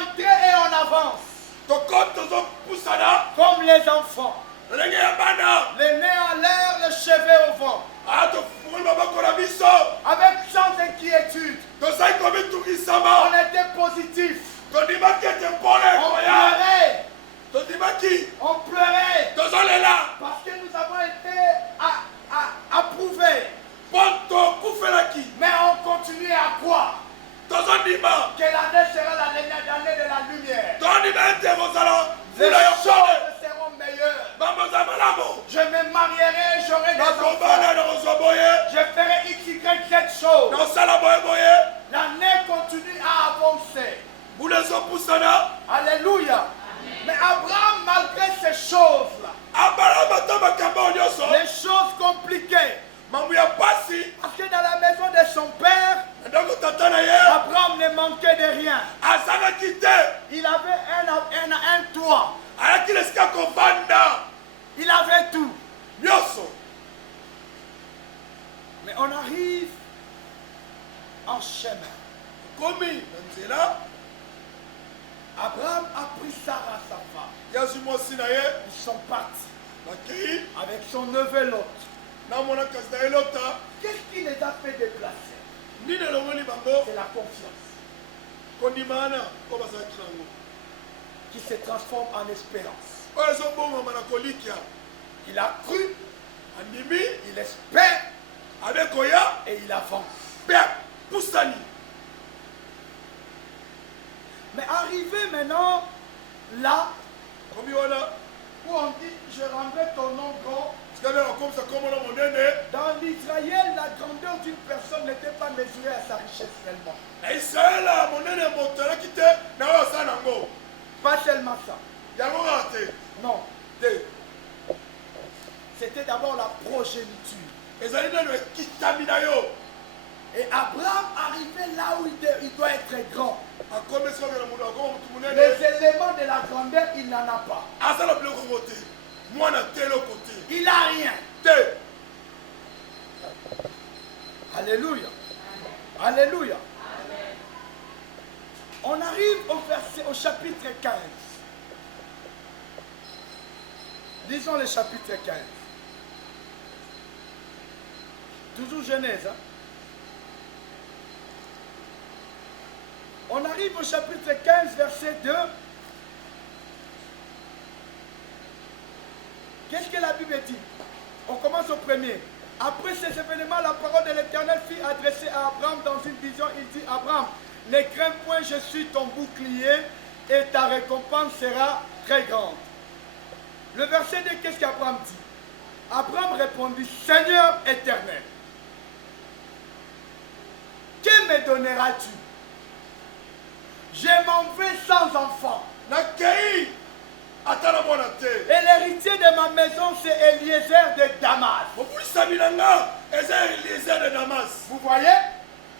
entré et on avance. Comme les enfants. Les nez en l'air, les cheveux au vent. Avec sans inquiétude. On était positif. On pleurait. On pleurait parce que nous avons été approuvés. Mais on continue à croire que l'année sera l'année de la lumière. Les choses seront meilleures. Je me marierai, j'aurai des enfants. Je ferai x, y, z choses. L'année continue à avancer. Alléluia. Mais Abraham, malgré ces choses-là, les choses compliquées, parce que dans la maison de son père, Abraham ne manquait de rien. Il avait un toit. Il avait tout. Mais on arrive en chemin. Abraham a pris Sarah, sa femme. Ils sont partis avec son neveu Lot. Qu'est-ce qui les a fait déplacer? C'est la confiance qui se transforme en espérance. Il a cru, il espère et il avance. Mais arrivé maintenant là où on dit je rendrai ton nom grand. Dans l'Israël, la grandeur d'une personne n'était pas mesurée à sa richesse seulement. Pas seulement ça. Non. C'était d'abord la progéniture. Et Abraham arrivait là où il doit être grand. Les éléments de la grandeur, il n'en a pas. Il n'a rien. Alléluia. Alléluia. On arrive au chapitre 15. Lisons le chapitre 15. Toujours Genèse. Hein? On arrive au chapitre 15, verset 2. Qu'est-ce que la Bible dit? On commence au premier. Après ces événements, la parole de l'Éternel fut adressée à Abraham dans une vision. Il dit, Abraham, ne crains point, je suis ton bouclier et ta récompense sera très grande. Le verset 2, qu'est-ce qu'Abraham dit? Abraham répondit, Seigneur éternel, que me donneras-tu? Je m'en vais sans enfant. nakei atala mwana te. Et l'héritier de ma maison, c'est Eliezer de Damas. mobulisami na nga eza Eliezer de Damas. Vous voyez,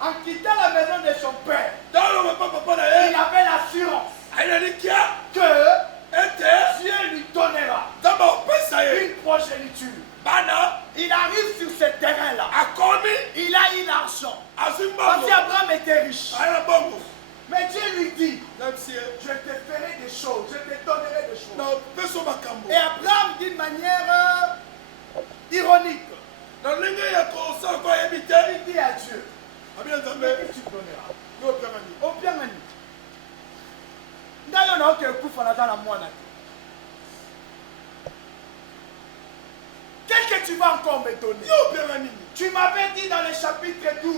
en quittant la maison de son père, talo papa na il ye avait l'assurance ayinalikia que ete Dieu lui donnera nzambe akopesa ye une progéniture. bana. Il arrive sur ce terrain-là. akomi Il a eu l'argent. azwi Parce mbongo qu'Abraham était riche. aye na bongo Mais Dieu lui dit, namisi ye je te ferai des choses, je te donnerai des choses. na peso makambo Et Abraham, d'une manière ironique, na ndenge ya kosala ko ayebi te il dit à Dieu, abina mais nzambe que tu donneras? yo opianga nini Opiangani. Ndayo na okekufa na na mwana te. Qu'est-ce que tu vas encore me donner? yo opianga nini. Tu m'avais dit dans le chapitre 12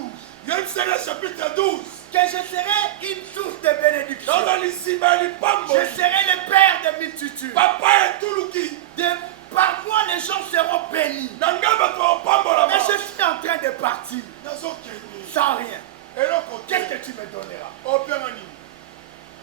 yebisaka chapitre 12 que je serai une source de bénédiction. naza lisimba ya lipambo Je serai le père de multitudes. papa etuluki Par moi, les gens seront bénis. na nga bato bapambolama Mais je suis en train de partir nazokende sans rien. eloko te Qu'est-ce que tu me donneras? opianga nini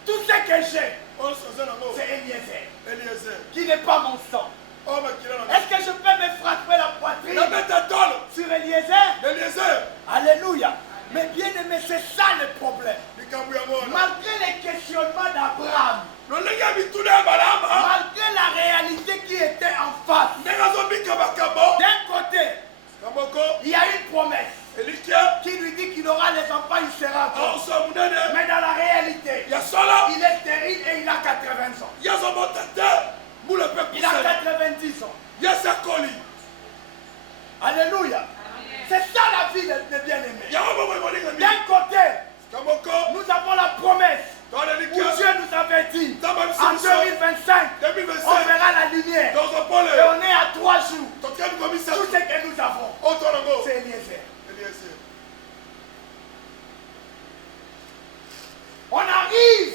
Tout ce que j'ai, oza nango c'est Eliezer, Eliezer qui n'est pas mon sang. oyo makila na Est-ce que je peux me frapper la poitrine nabeta tolo sur Eliezer? Eliezer Alléluia. Mais bien aimé, c'est ça le problème. likambo yango wana Malgré les questionnements d'Abraham, lolenge ya mituna ya balama malgré la réalité qui était en face, ndenge azobika makambo d'un côté, kamoko il y a une promesse elikia qui lui dit qu'il aura les enfants, il sera grand. aoso ya monene Mais dans la réalité, ya solo il est stérile et il a 80 ans. ye azobota te mbula mpe Il a pusani 90 ans. ye sakoli Alléluia. C'est ça la vie de bien-aimé. yango bongo emolinga mi D'un côté, kamoko nous avons la promesse tolo où elikia Dieu nous avait dit nzambe en biso 2025, on 2025 verra la lumière. Et tozopole on est à 3 jours. tokeni komisa Tout ce que nous avons, oyo tolongo c'est Eliezer. Eliezer On arrive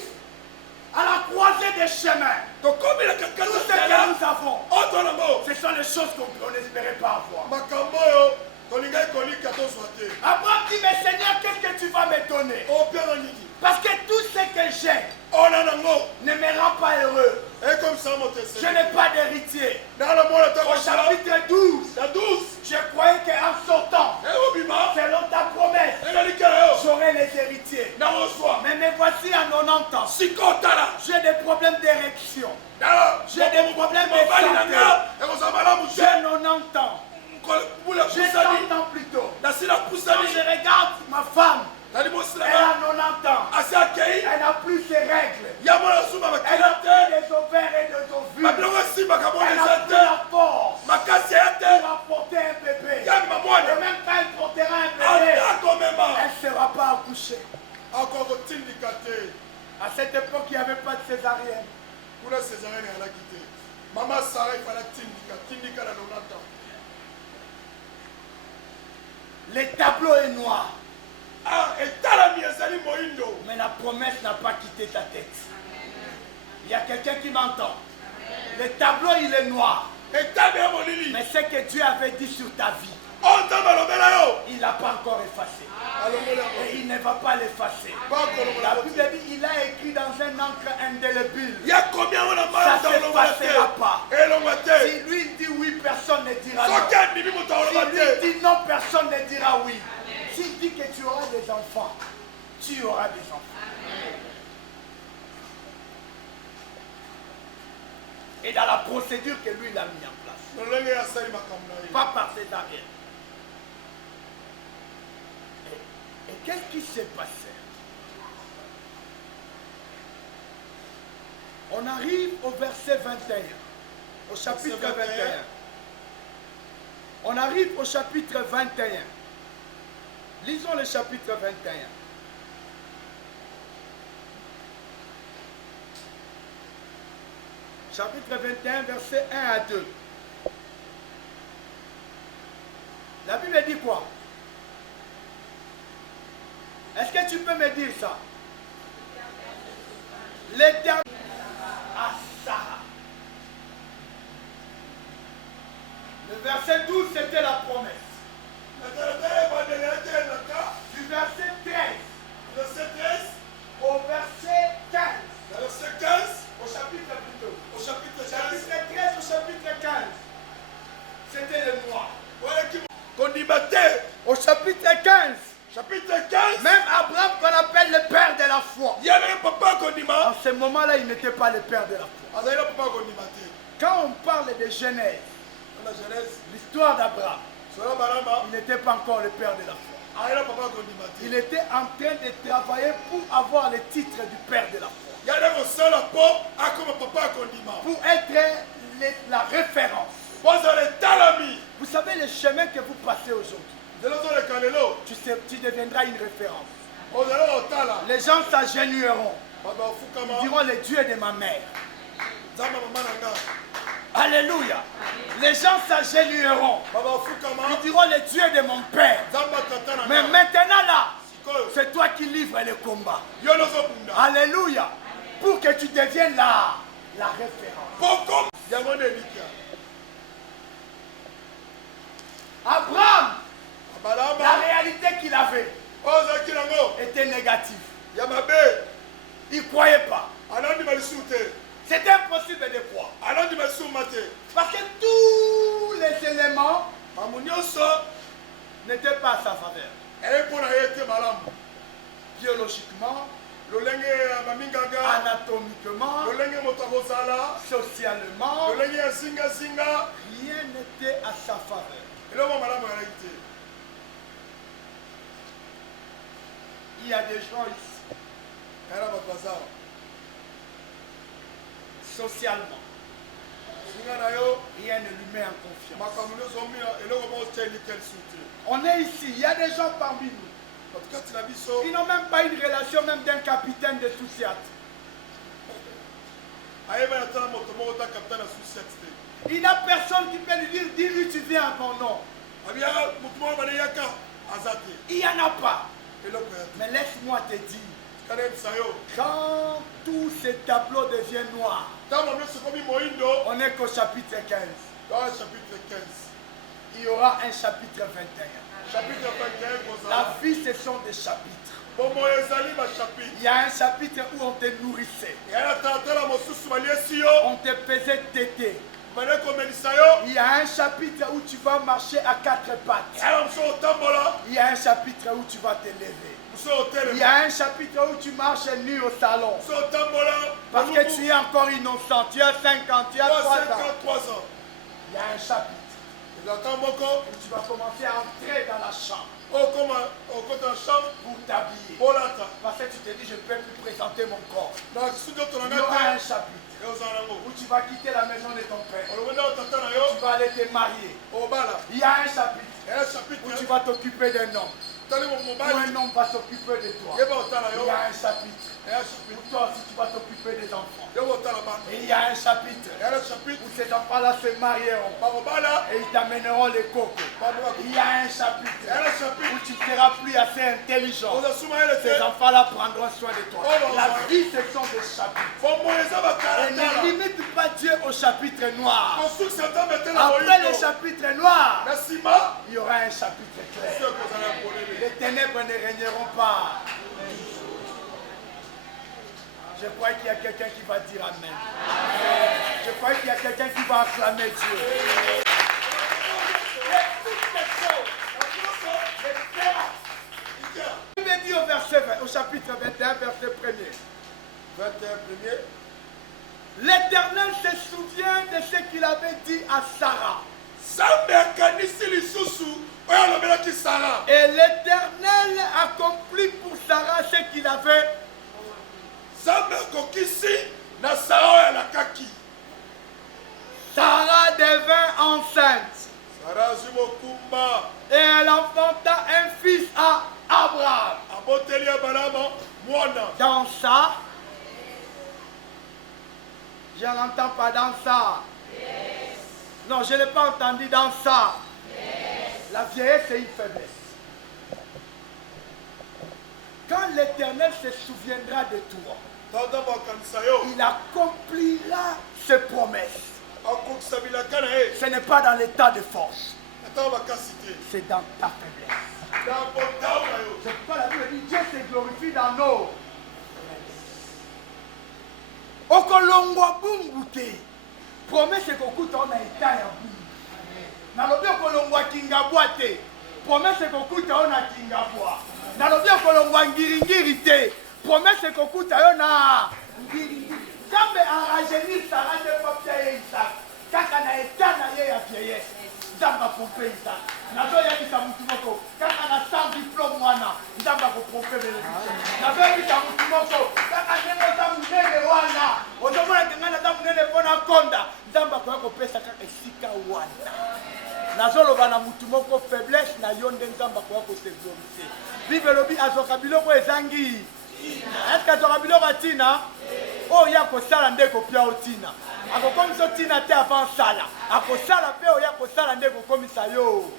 à la croisée des chemins. tokomi na Tout kakata ce que tala nous avons, oyo tolongo ce sont les choses qu'on n'espérait pas avoir. makambo oyo tolingai kolika tozwa te Abraham dit, mais Seigneur, qu'est-ce que tu vas me donner? opianga nini Parce que tout ce que j'ai ona nango ne me rend pas heureux. ekomisa moto Je eseni n'ai pas d'héritier. nala mwana Au tokosala chapitre 12, na 12 je croyais qu'en sortant, eobima selon ta promesse, engalikala yo j'aurai les héritiers. nakozwa Mais me voici à 90 ans. sikoyo tala J'ai des problèmes d'érection. nala J'ai des problèmes de mobali na santé. nga ekozwa malamu te J'ai 90 ans. bula J'ai pusani 100 ans plus tôt. nasila Quand pusani je regarde ma femme, nali elle mosilanga a 90 ans. asi akei Elle n'a plus ses règles. ya mwana asuma Elle makila a te plus des ovaires et des ovules. babiloko esimbaka mwana Elle n'a eza plus te la force makasi ya te pour apporter un bébé. yamima Et mwana même quand elle portera un bébé, ata komema elle ne sera pas accouchée. akoko kotindika te À cette époque, il n'y avait pas de césarienne. kuna césarienne ezalaki te mama sara ifala tindika na 90 ans Le tableau est noir, ah etalami ezali moyindo mais la promesse n'a pas quitté ta tête. Il y a quelqu'un qui m'entend. Le tableau, il est noir, etami ya molili mais ce que Dieu avait dit sur ta vie, oyo nzambe alobela yo il n'a pas encore effacé. alongoli yango Et il ne va pas l'effacer. bakolongola La yango Bible te dit, il a écrit dans un encre indélébile. yakomi yango na Ça malata ne olongola passera pas. te elongwa te Si lui dit oui, personne ne dira non. soki andimi moto aoloba Si lui te dit non, personne ne dira oui. S'il dit que tu auras des enfants, tu auras des enfants. Et dans la procédure que lui il a mis en place, lolenge asali makambo na ye pas par ses arrières. Et qu'est-ce qui s'est passé? On arrive au verset 21, au chapitre Verset 21. 21. On arrive au chapitre 21. Lisons le chapitre 21. Chapitre 21, verset 1 à 2. La quoi? Est-ce que tu peux me dire ça? L'Éternel à Sarah. Le verset 12, c'était la promesse. Du verset 13 au verset 15. Au chapitre plutôt. Chapitre 13 au chapitre 15. C'était le mois. Au chapitre 15. Même Abraham qu'on appelle le père de la foi. En ce moment-là, il n'était pas le père de la foi. Quand on parle de Genèse, l'histoire d'Abraham, il n'était pas encore le père de la foi. Il était en train de travailler pour avoir le titre du père de la foi. Pour être la référence. Vous savez le chemin que vous passez aujourd'hui. Tu deviendras une référence. Les gens s'agenouilleront. Ils diront le Dieu de ma mère. Alléluia. Les gens s'agenouilleront. Ils diront le Dieu de mon père. Mais maintenant là, c'est toi qui livres le combat. Alléluia. Pour que tu deviennes la référence. Abraham, la réalité qu'il avait était négative. Il ne croyait pas. C'était impossible de croire. Parce que tous les éléments n'étaient pas à sa faveur. Biologiquement, anatomiquement, socialement, rien n'était à sa faveur. Il y a des gens ici, socialement, rien ne lui met en confiance. On est ici, il y a des gens parmi nous. Ils n'ont même pas une relation même d'un capitaine de sous-siat. Il n'a personne qui peut lui dire, dis-lui tu viens à mon nom. Il n'y en a pas. Mais laisse-moi te dire, quand tout ce tableau devient noir, on est qu'au chapitre 15. Il y aura un chapitre 21. La vie, ce sont des chapitres. Il y a un chapitre où on te nourrissait. On te faisait téter. Il y a un chapitre où tu vas marcher à quatre pattes. Il y a un chapitre où tu vas te lever. Il y a un chapitre où tu marches nu au salon. Parce que tu es encore innocent. Tu as 5 ans, tu as 3 ans. Il y a un chapitre où tu vas commencer à entrer dans la chambre. Pour t'habiller. Parce que tu te dis, je ne peux plus présenter mon corps. Il y aura un chapitre où tu vas quitter la maison de ton père. Tu vas aller te marier. Il y a un chapitre où tu vas t'occuper d'un homme. Où un homme va s'occuper de toi. Il y a un chapitre où toi aussi tu vas t'occuper des enfants. Et il y a un chapitre où ces enfants-là se marieront. Et ils t'amèneront les cocos. Il y a un chapitre où tu ne seras plus assez intelligent. Ces enfants-là prendront soin de toi. La vie, ce sont des chapitres. Et ne limite pas Dieu au chapitre noir. Après le chapitre noir, il y aura un chapitre clair. Les ténèbres ne régneront pas. Je crois qu'il y a quelqu'un qui va dire Amen. Je crois qu'il y a quelqu'un qui va acclamer Dieu. Il me dit au chapitre 21, verset 1er. L'Éternel se souvient de ce qu'il avait dit à Sarah. Et l'Éternel accomplit pour Sarah ce qu'il avait. Sarah devint enceinte. Et elle enfanta un fils à Abraham. Dans ça, je n'entends pas dans ça. Non, je n'ai pas entendu dans ça. La vieillesse est une faiblesse. Quand l'Éternel se souviendra de toi, il accomplira ses promesses. Ce n'est pas dans l'état de force. C'est dans ta faiblesse. C'est pourquoi la Bible dit Dieu se glorifie dans nos faiblesses. Okolongwa bungute. Promesse kokuta on a état ya bungu. Nalobi okolongwa kingabwa te. Promesse kokuta on a kingabwa. Nalobi okolongwa ngiringiri te. Promesse kokuta on a ngiringiri. Kambe arajeunir Sarah de papia ye Isaac. Kaka na état na ye ya vieillesse. Nzamba pompe Isaac. Nazo yebisa mutu moko. Kaka na sans diplôme wana. Nzamba ko pompe bénédiction. Nazo yebisa mutu moko. Kaka nemo za munene wana. Ozomona kengana za munene pona konda. Nzamba ko pesa kaka esika wana. Nazo loba na mutu moko faiblesse na yonde nzamba ko se glorifier. Bible lobi azoka biloko ezangi. Est-ce que azoka biloko atina? Oh ya ko sala ndeko pia otina. Akokomisa tina te avant sala. Akosala pe oya kosala ndeko komisa yo.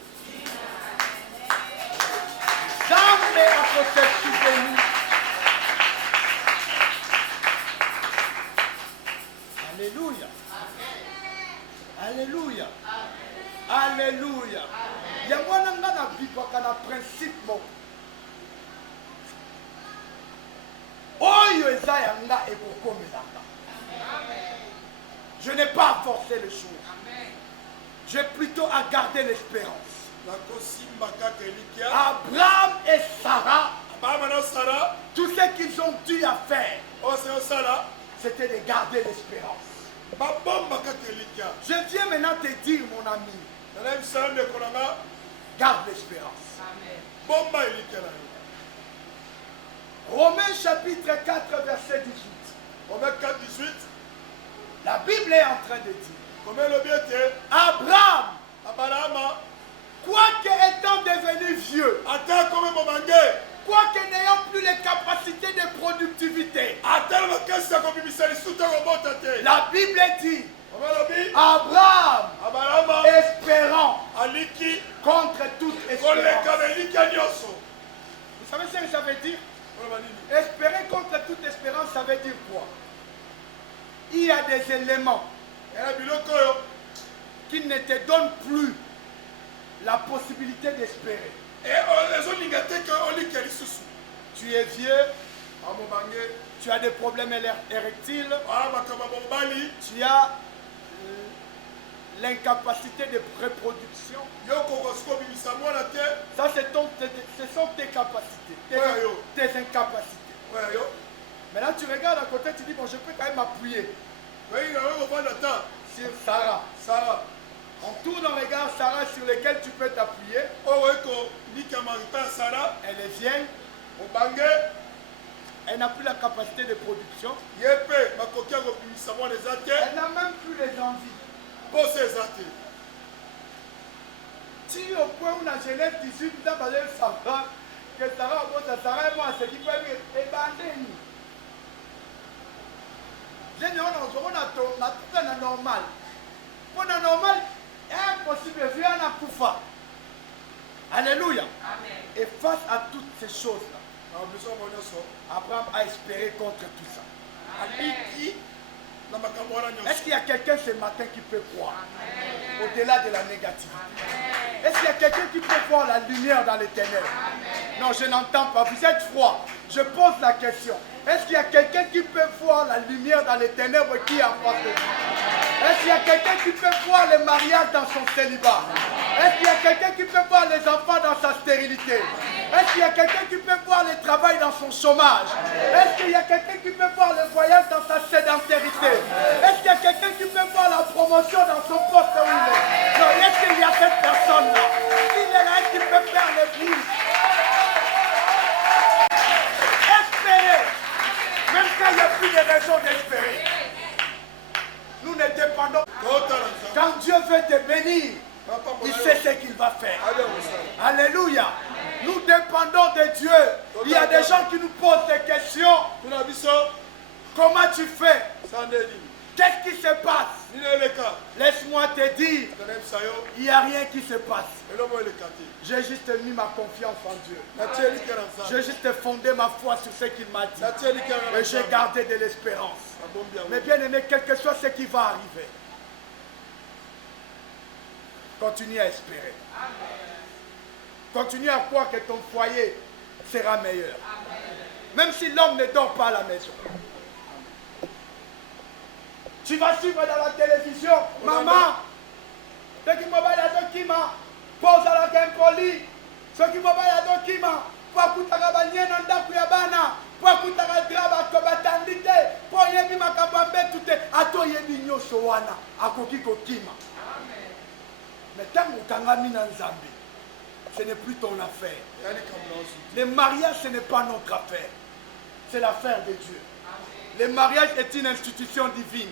Jamais akose souvenir. Alléluia. Alléluia. Alléluia. Yamwana ngana bipaka na principe moko. Oyo eza yanga ekokomelanga. Je n'ai pas forcé les choses. J'ai plutôt à garder l'espérance. Abraham et Sarah, tout ce qu'ils ont dû à faire, c'était de garder l'espérance. Je viens maintenant te dire, mon ami, garde l'espérance. Romains chapitre 4, verset 18. Romains 4, 18. La Bible est en train de dire Abraham, quoique étant devenu vieux, quoique n'ayant plus les capacités de productivité, la Bible dit Abraham, espérant contre toute espérance. Vous savez ce que ça veut dire? Espérer contre toute espérance, ça veut dire quoi? Il y a des éléments qui ne te donnent plus la possibilité d'espérer. Tu es vieux, tu as des problèmes érectiles, tu as l'incapacité de reproduction. Ça, ce sont tes capacités, tes incapacités. Maintenant, tu regardes à côté, tu dis, bon, je peux quand même m'appuyer sur Sarah. On tourne en regard Sarah sur lequel tu peux t'appuyer. Elle est vieille. Elle n'a plus la capacité de production. Elle n'a même plus les envies. Si au point où la jeunesse 18 ans, Sarah, que Sarah, Sarah et moi, c'est qui peut être abandonné. On a normal. Pour la normal, impossible de vivre en Koufa. Alléluia. Amen. Et face à toutes ces choses-là, Abraham a espéré contre tout ça. Est-ce qu'il y a quelqu'un ce matin qui peut croire au-delà de la négativité? Est-ce qu'il y a quelqu'un qui peut voir la lumière dans les ténèbres? Non, je n'entends pas. Vous êtes froid. Je pose la question. Est-ce qu'il y a quelqu'un qui peut voir la lumière dans les ténèbres qui est en face de lui? Est-ce qu'il y a quelqu'un qui peut voir le mariage dans son célibat? Est-ce qu'il y a quelqu'un qui peut voir les enfants dans sa stérilité? Est-ce qu'il y a quelqu'un qui peut voir le travail dans son chômage? Est-ce qu'il y a quelqu'un qui peut voir le voyage dans sa sédentarité? Est-ce qu'il y a quelqu'un qui peut voir la promotion dans son poste où il est? Non, est-ce qu'il y a cette personne-là? Il est là qui peut faire le bruit. Espérer. Même quand il n'y a plus de raison d'espérer. Nous ne dépendons pas. Quand Dieu veut te bénir, il sait ce qu'il va faire. Alléluia. Nous dépendons de Dieu. Il y a des gens qui nous posent des questions. Comment tu fais? Qu'est-ce qui se passe? Laisse-moi te dire, il n'y a rien qui se passe. J'ai juste mis ma confiance en Dieu. J'ai juste fondé ma foi sur ce qu'il m'a dit. Et j'ai gardé de l'espérance. Mais bien aimé, quel que soit ce qui va arriver, continue à espérer. Continue à croire que ton foyer sera meilleur. Même si l'homme ne dort pas à la maison. Tu vas suivre dans la télévision, maman, ce qui m'a dit qui m'a pose à la Kempoli, ce qui m'a dit qui m'a pour écouter la bannière dans la Kuyabana, pour écouter la grave à Kobatandite, pour y aller ma kabambe tout est à toi y aller nyosowana à Kokiko Kima. Mais tant que tu as Nzambi, ce n'est plus ton affaire. Le mariage, ce n'est pas notre affaire. C'est l'affaire de Dieu. Le mariage est une institution divine.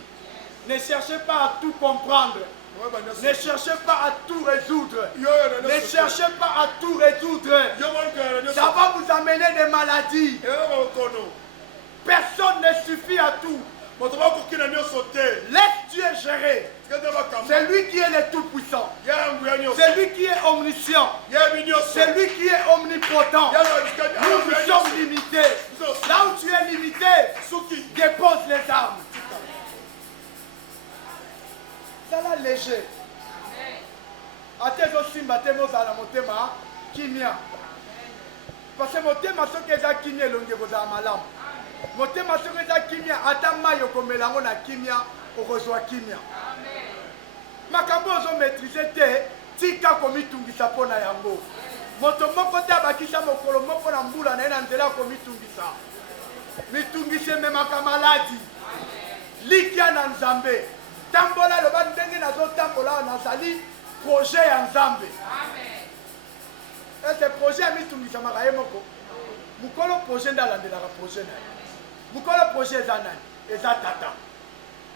Ne cherchez pas à tout comprendre. Ne cherchez pas à tout résoudre. Ne cherchez pas à tout résoudre. Ça va vous amener des maladies. Personne ne suffit à tout. Laisse Dieu gérer. C'est lui qui est le tout-puissant. C'est lui qui est omniscient. C'est lui qui est omnipotent. Nous sommes limités. Là où tu es limité, dépose les armes. Ça va léger. Ate aussi matemo za la motema kimia. Parce que motema soki eza kimia elongi kozala malamu. Motema soki eza kimia ata mai okomela yango na kimia okozwa kimia. Makambo ozo maîtriser te tika komitungisa mpo na yango. Moto moko te abakisa mokolo moko na mbula na ye na nzela komitungisa. Mitungisi ememaka maladi. Likia na Nzambe. Tambola loba ndenge nazo tambola nazali projet ya Nzambe. Amen. Ce projet amitungisa maka ye moko. Mukolo projet ndalandelaka projet na ye. Mukolo projet eza nani? Eza tata.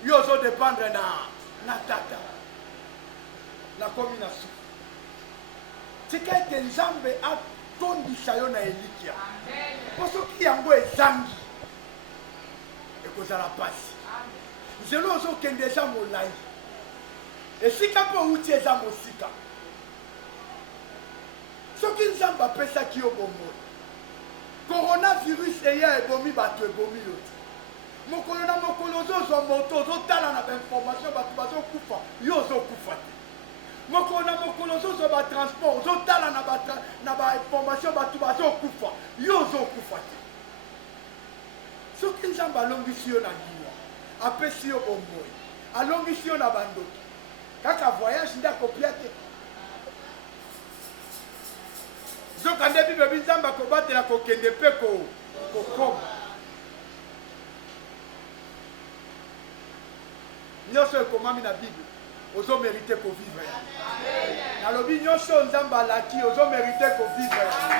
Yo ozo dépendre na tata. Na komi na su. Tika ete Nzambe atondisa yo na elikia. Po soki yango ezangi ekozala pasi. Nzelo ozokende eza molai. Esika mpo outi eza mosika. Soki Nzambe apesaki yo bomoi. Coronavirus eya ebomi bato ebomi yo te. Mokolo na mokolo ozozwa moto ozotala na bainformation bato bazokufa yo ozokufa te. Mokolo na mokolo ozozwa batransport ozotala na bainformation bato bazokufa yo ozokufa te. Soki Nzambe alongisi yo na liwa apesi yo bomoi alongisi yo na bandoki kaka voyage nde akopia te. Zoka nde Bible Nzambe akobatela kokende mpe kokoma. Nyonso ekomami na Bible ozomerite kovivre yango. Nalobi nyonso Nzambe alaki ozomerite kovivre yango.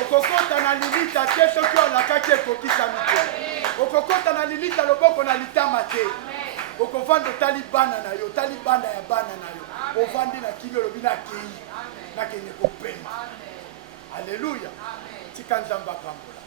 Okokota na limita te soki olakaki ekokisami te. Okokota na limita loboko na litama te. Okovanda otali bana na yo, otali bana ya bana na yo. Ovandi na kimi olobi nakei nakende kopema. Alléluia. Tika Nzambe akambola.